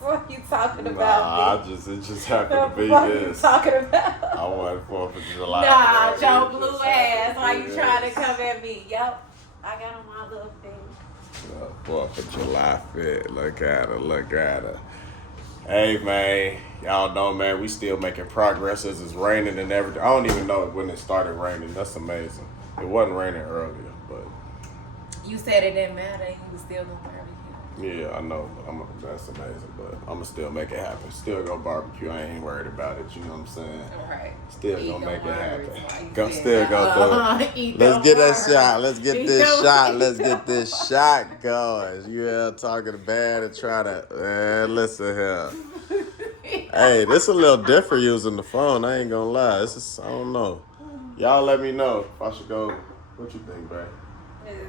What you talking about? It just happened to be what this. What you talking about? I wanted 4th of July. Nah, Joe blue ass. Why you trying to come at me? Yep, I got on my little thing. 4th of July fit. Look at her. Hey, man. Y'all know, man, we still making progress as it's raining and everything. I don't even know when it started raining. That's amazing. It wasn't raining earlier, but... You said it didn't matter. You was still going to barbecue. Yeah, I know. That's amazing, but I'm going to still make it happen. Still go barbecue. I ain't worried about it. You know what I'm saying? All right. Still going to make it happen. Still go do it. Let's get that shot. Let's get this shot going. You here talking bad and try to... Man, listen here. Hey, this a little different using the phone. I ain't going to lie. This is, I don't know. Y'all let me know if I should go. What you think, babe?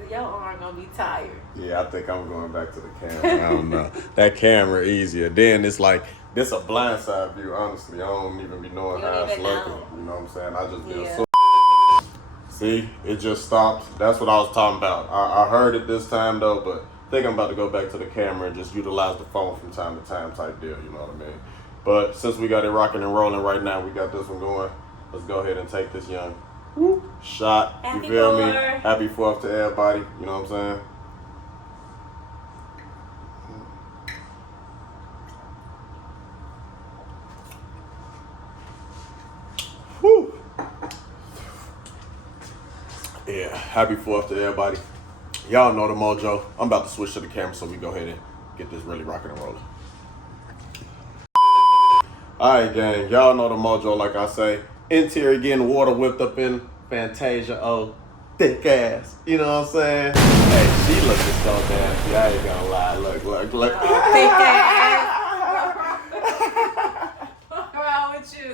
Your arm gonna be tired. Yeah, I think I'm going back to the camera. I don't know. That camera easier. Then it's like, this a blindside view, honestly. I don't even be knowing how it's looking. You know what I'm saying? I just be so. See, it just stopped. That's what I was talking about. I heard it this time, though, but I think I'm about to go back to the camera and just utilize the phone from time to time type deal, you know what I mean? But since we got it rocking and rolling right now, we got this one going. Let's go ahead and take this young shot. Happy You feel 4th. me? Happy 4th to everybody. You know what I'm saying? Whew. Yeah, happy 4th to everybody. Y'all know the mojo. I'm about to switch to the camera so we go ahead and get this really rocking and rolling. Alright, gang. Y'all know the mojo, like I say. Interior getting water whipped up in Fantasia. Oh, thick ass. You know what I'm saying? Hey, she looking so nasty. I ain't gonna lie. Look. Oh, thick ass. What's wrong with you?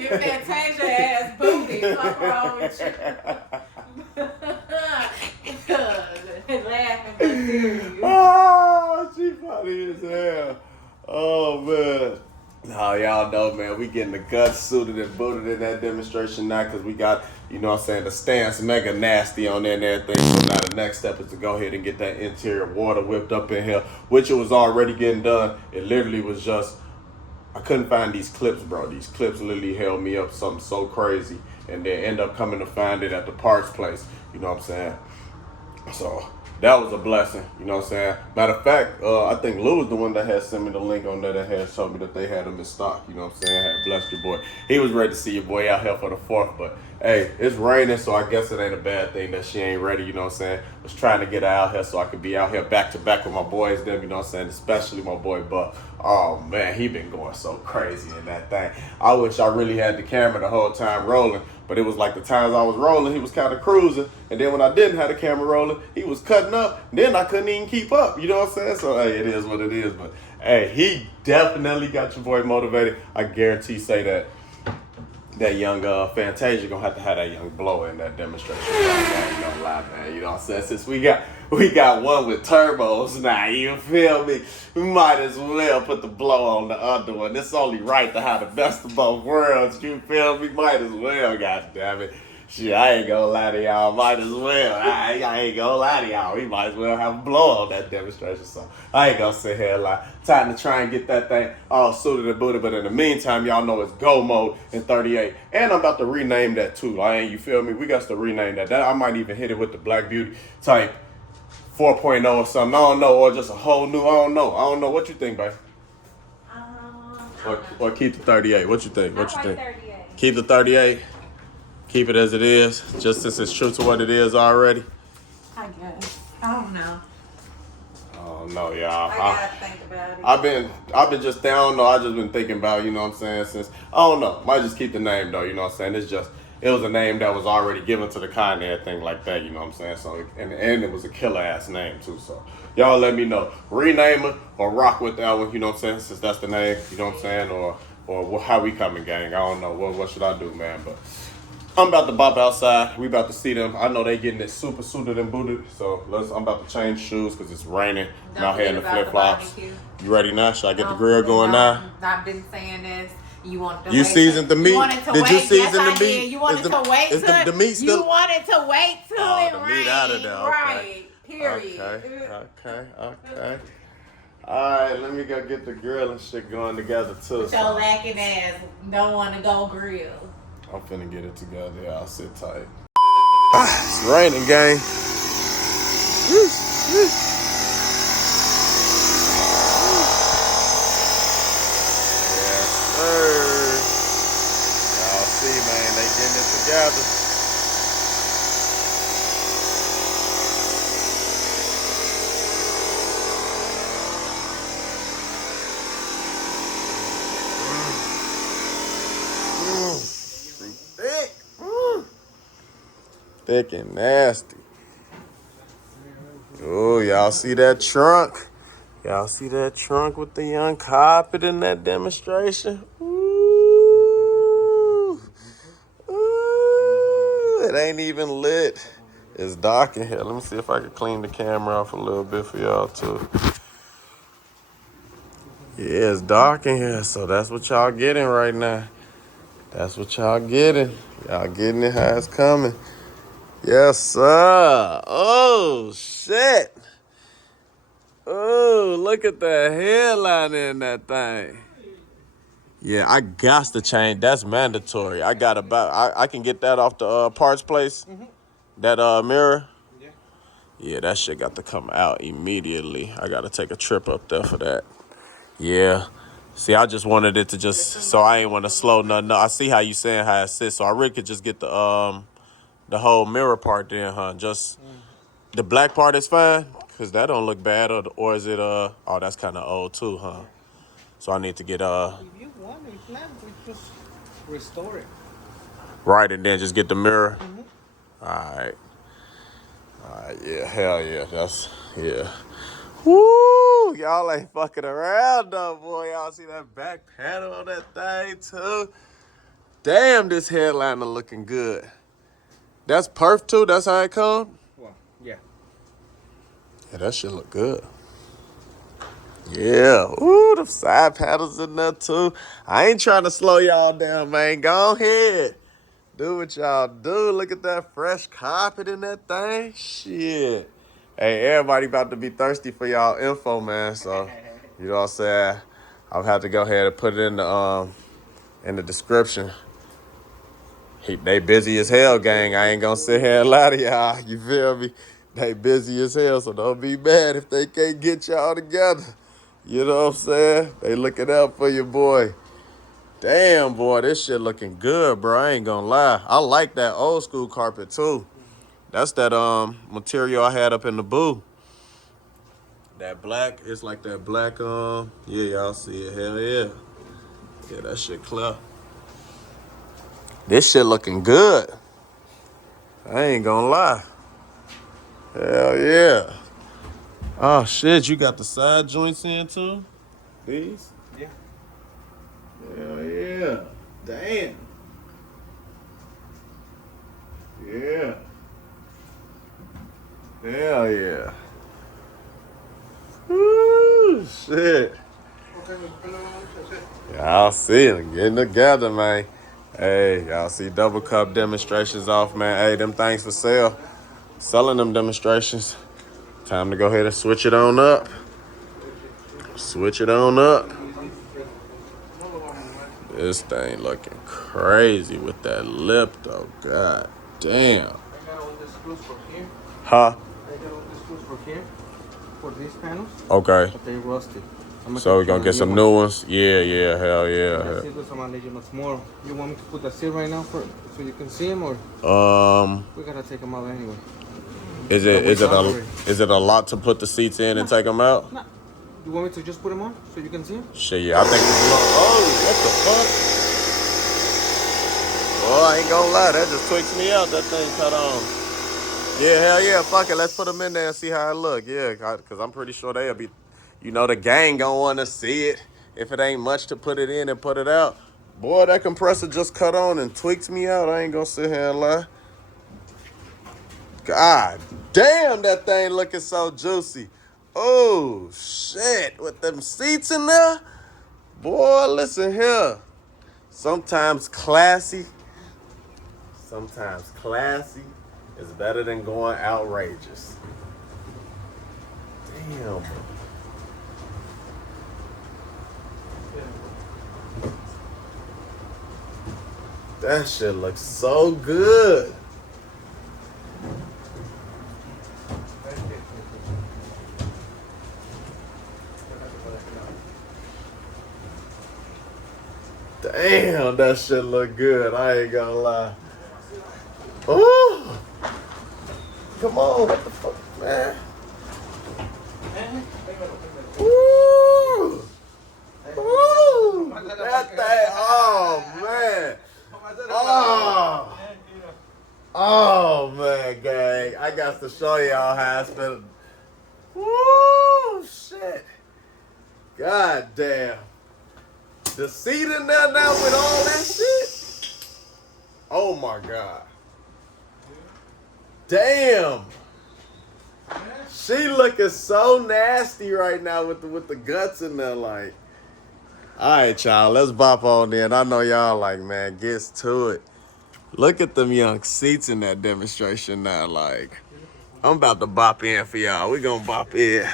Your Fantasia ass booty. What's wrong with you? Laughing but serious. Oh, she funny as hell. Oh, man. No, y'all know, man, we getting the guts suited and booted in that demonstration now because we got, you know what I'm saying, the stance mega nasty on there and everything. So now the next step is to go ahead and get that interior water whipped up in here, which it was already getting done. It literally was just, I couldn't find these clips, bro. These clips literally held me up something so crazy. And then end up coming to find it at the parts place. You know what I'm saying? So that was a blessing, you know what I'm saying? Matter of fact, I think Lou was the one that had sent me the link on there that had told me that they had them in stock, you know what I'm saying? Had blessed your boy. He was ready to see your boy out here for the 4th, but hey, it's raining, so I guess it ain't a bad thing that she ain't ready, you know what I'm saying? Was trying to get her out here so I could be out here back to back with my boys, them, you know what I'm saying? Especially my boy Buck. Oh man, he been going so crazy in that thing. I wish I really had the camera the whole time rolling. But it was like the times I was rolling, he was kind of cruising. And then when I didn't have the camera rolling, he was cutting up. Then I couldn't even keep up. You know what I'm saying? So, hey, it is what it is. But, hey, he definitely got your boy motivated. I guarantee say that young Fantasia going to have that young blower in that demonstration. I ain't gonna lie, man. You know what I'm saying? Since we got one with turbos now, you feel me? We might as well put the blow on the other one. It's only right to have the best of both worlds. You feel me? Might as well, goddammit. Shit, I ain't gonna lie to y'all. Might as well. I ain't gonna lie to y'all. We might as well have a blow on that demonstration. So I ain't gonna sit here and lie. Time to try and get that thing all suited and booted. But in the meantime, y'all know it's go mode in 38. And I'm about to rename that too. You feel me? We got to rename that. I might even hit it with the Black Beauty type 4.0 or something. I don't know. Or just a whole new, I don't know. What you think, babe? Or keep the 38. What you think? What you think? 38. Keep the 38. Keep it as it is, just since it's true to what it is already. I guess. I don't know. Oh no, y'all. I gotta think about it. I've been just down. No, I just been thinking about, you know what I'm saying, since I don't know. Might just keep the name though, you know what I'm saying. It was a name that was already given to the kind and everything like that, you know what I'm saying. So and it was a killer ass name too. So y'all let me know, rename it or rock with that one, you know what I'm saying, since that's the name, you know what I'm saying, or how we coming, gang. I don't know. What should I do, man? But I'm about to bop outside. We about to see them. I know they getting it super suited and booted. So I'm about to change shoes because it's raining. I'm out here in the flip flops. You ready now? Should I get the grill going now? I've been saying this. You want to You seasoned the meat? Did you season the meat? You wanted to wait till the meat still? You wanted to wait till it the rained. meat out of there. Okay. Right. Period. Okay. Alright, let me go get the grill and shit going together too. With your lacking ass don't want to go grill. I'm finna get it together, y'all. Sit tight. It's raining, gang. Yes, sir. Y'all see, man, they getting it together. Thick. Thick and nasty. Oh, y'all see that trunk? Y'all see that trunk with the young carpet in that demonstration? Ooh. Ooh. It ain't even lit. It's dark in here. Let me see if I can clean the camera off a little bit for y'all too. Yeah, it's dark in here, so that's what y'all getting right now. That's what y'all getting. Y'all getting it how it's coming. Yes, sir. Oh, shit. Oh, look at the headline in that thing. Yeah, I got to change. That's mandatory. I can get that off the parts place. Mm-hmm. That mirror. Yeah. Yeah, that shit got to come out immediately. I got to take a trip up there for that. Yeah. See, I just wanted it to so I ain't want to slow nothing up. I see how you saying how it sits, so I really could just get the whole mirror part then, huh? Just the black part is fine, cause that don't look bad, or is it oh, that's kind of old too, huh? So I need to get If you want it, plan, we just restore it. Right, and then just get the mirror. Mm-hmm. All right, yeah, hell yeah, yeah. Woo! Y'all ain't fucking around though, boy. Y'all see that back panel on that thing too? Damn, this headliner looking good. That's perf too? That's how it come? Well, yeah. Yeah, that shit look good. Yeah. Ooh, the side panels in there too. I ain't trying to slow y'all down, man. Go ahead. Do what y'all do. Look at that fresh carpet in that thing. Shit. Hey, everybody about to be thirsty for y'all info, man. So, you know what I'm saying? I'll have to go ahead and put it in the description. They busy as hell, gang. I ain't gonna sit here and lie to y'all. You feel me? They busy as hell, so don't be mad if they can't get y'all together. You know what I'm saying? They looking out for your boy. Damn, boy, this shit looking good, bro. I ain't gonna lie. I like that old school carpet too. That's that material I had up in the booth. That black, it's like that black yeah, y'all see it. Hell yeah. Yeah, that shit clear. This shit looking good. I ain't gonna lie. Hell yeah. Oh shit, you got the side joints in too? These? Yeah. Hell yeah. Damn. Yeah. Hell yeah. Woo, shit. Y'all see them getting together, man. Hey, y'all see double cup demonstrations off, man. Hey, them things for sale. Selling them demonstrations. Time to go ahead and switch it on up. Switch it on up. This thing looking crazy with that lip, though. God damn. I got all the screws from here. Huh? I got all the screws from here for these panels. Okay. But they rusted. So we're gonna get some new ones? Yeah, hell yeah. That's it, I'm gonna let you know tomorrow. You want me to put the seal right now so you can see them, or we gotta take them out anyway? Is it a lot to put the seats in and take them out? Nah. You want me to just put them on so you can see them? Shit, yeah, I think it's oh, what the fuck? Well, I ain't gonna lie, that just tweaks me out, that thing cut on. Yeah, hell yeah, fuck it, let's put them in there and see how it look. Yeah, because I'm pretty sure they'll be, the gang gonna want to see it. If it ain't much to put it in and put it out. Boy, that compressor just cut on and tweaks me out. I ain't gonna sit here and lie. God damn, that thing looking so juicy. Oh, shit. With them seats in there? Boy, listen here. Sometimes classy is better than going outrageous. That shit looks so good. Damn, that shit look good. I ain't gonna lie. Oh, come on, what the fuck, man? Woo! Woo! That thing, oh man. Oh. Oh man, gang. I got to show y'all how it's been. Woo! Shit. God damn. The seat in there now with all that shit. Oh my God. Damn. She looking so nasty right now with the guts in there, like. All right, y'all, let's bop on in. I know y'all like, man, gets to it. Look at them young seats in that demonstration now, like. I'm about to bop in for y'all. We gonna bop in.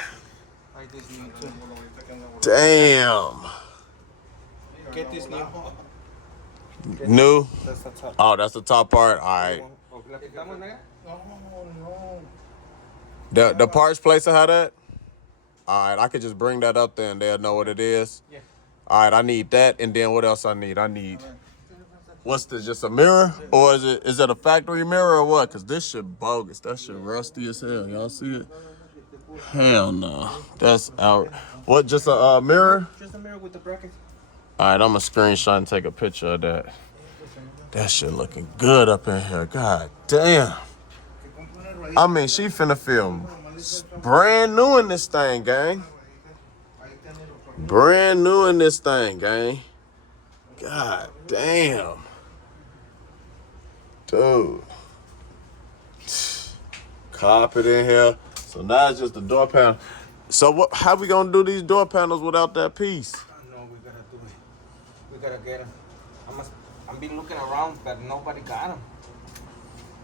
Damn. Get this new. New? That's the top. Oh, that's the top part? All right. The parts place will have that? All right, I could just bring that up there and they'll know what it is. Yeah. All right, I need that, and then what else I need? What's this, just a mirror? Or is it a factory mirror or what? Because this shit bogus. That shit rusty as hell. Y'all see it? Hell no. That's out. What, just a mirror? Just a mirror with the brackets. All right, I'm going to screenshot and take a picture of that. That shit looking good up in here. God damn. I mean, she finna feel brand new in this thing, gang. Brand new in this thing, gang. God damn. Dude. Carpet in here. So now it's just the door panel. So how we gonna do these door panels without that piece? No, we gotta do it. We gotta get them. I'm been looking around, but nobody got them.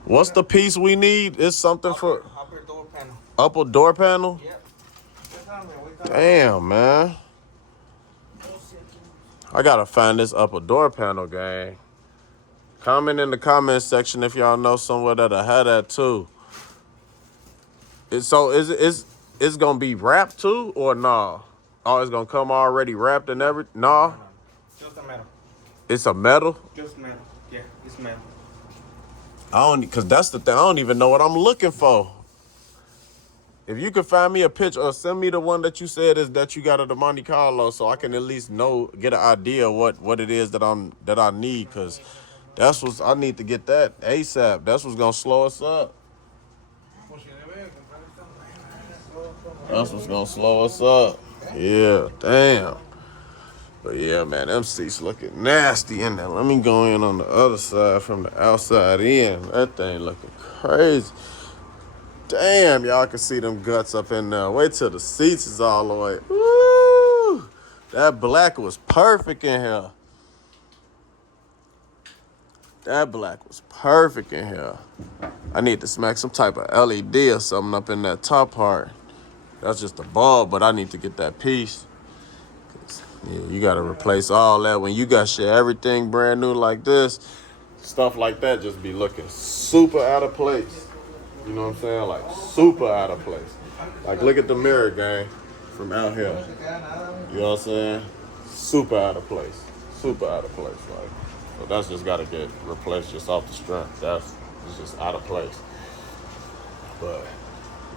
What's the piece we need? It's something for upper door panel. Upper door panel? Yep. Damn, man. I gotta find this upper door panel, gang. Comment in the comment section if y'all know somewhere that'll have that too. It's gonna be wrapped too or nah? Oh, it's gonna come already wrapped and everything? Nah. Just a metal. It's a metal? Just metal. Yeah, it's metal. Cause that's the thing. I don't even know what I'm looking for. If you could find me a picture or send me the one that you said is that you got at the Monte Carlo, so I can at least get an idea what it is that I need, cause that's what I need to get that ASAP. That's what's gonna slow us up. That's what's gonna slow us up. Yeah, damn. But yeah, man, them seats looking nasty in there. Let me go in on the other side from the outside in. That thing looking crazy. Damn, y'all can see them guts up in there. Wait till the seats is all the way. Woo! That black was perfect in here. That black was perfect in here. I need to smack some type of LED or something up in that top part. That's just a bulb, but I need to get that piece. Yeah, you gotta replace all that. When you got shit, everything brand new like this, stuff like that just be looking super out of place. You know what I'm saying? Like super out of place. Like look at the mirror, gang, from out here. You know what I'm saying? Super out of place. Super out of place. Like, so that's just gotta get replaced just off the strength. It's just out of place. But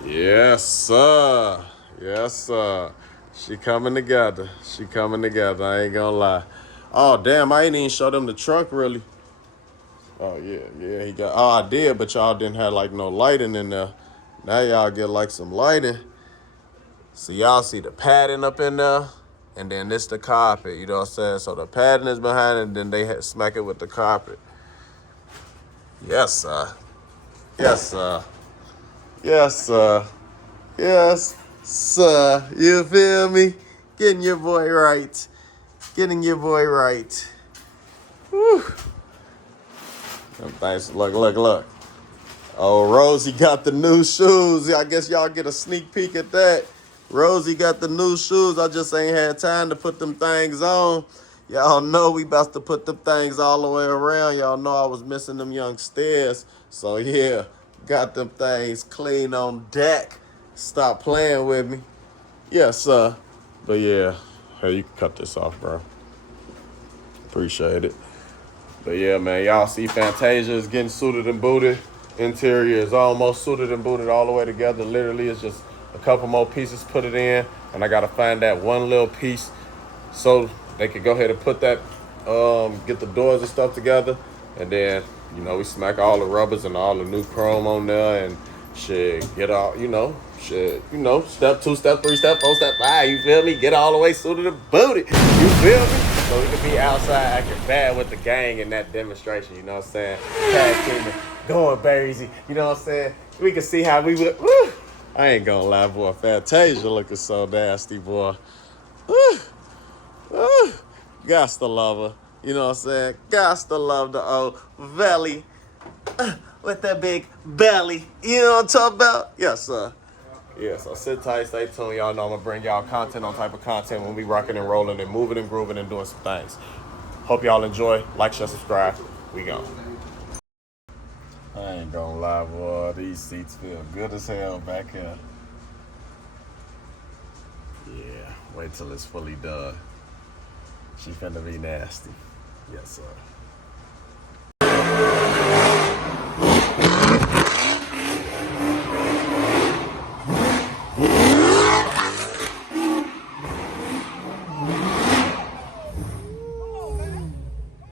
yes, sir. Yes, sir. She coming together. She coming together. I ain't gonna lie. Oh, damn. I ain't even show them the trunk, really. Oh, yeah. He got. Oh, I did, but y'all didn't have, like, no lighting in there. Now y'all get, like, some lighting. So y'all see the padding up in there. And then this the carpet. You know what I'm saying? So the padding is behind it, and then they smack it with the carpet. Yes, sir. Yes, sir. Yes, sir. Yes, sir. You feel me? Getting your boy right. Getting your boy right. Whew. Thanks. Look. Oh, Rosie got the new shoes. I guess y'all get a sneak peek at that. Rosie got the new shoes. I just ain't had time to put them things on. Y'all know we about to put them things all the way around. Y'all know I was missing them young stairs. So yeah, got them things clean on deck. Stop playing with me. Yes, sir. But yeah, hey, you can cut this off, bro. Appreciate it. But yeah, man, y'all see Fantasia is getting suited and booted. Interior is almost suited and booted all the way together. Literally, it's just a couple more pieces, put it in. And I got to find that one little piece so they could go ahead and put that, get the doors and stuff together. And then, you know, we smack all the rubbers and all the new chrome on there and shit, get all, step 2, step 3, step 4, step 5, you feel me? Get all the way suited and booted, you feel me? So we could be outside acting bad with the gang in that demonstration, you know what I'm saying? Tag teaming, going crazy, you know what I'm saying? We can see how we would, woo! I ain't gonna lie, boy, Fantasia looking so nasty, boy. Woo! Woo! Gots to love her, you know what I'm saying? Gots to love the old Velly. With that big belly. You know what I'm talking about? Yes, sir. Yeah, so sit tight, stay tuned. Y'all know I'm going to bring y'all content on type of content when we rocking and rolling and moving and grooving and doing some things. Hope y'all enjoy. Like, share, subscribe. We gone. I ain't gonna lie, boy. These seats feel good as hell back here. Yeah, wait till it's fully done. She finna be nasty. Yes, sir.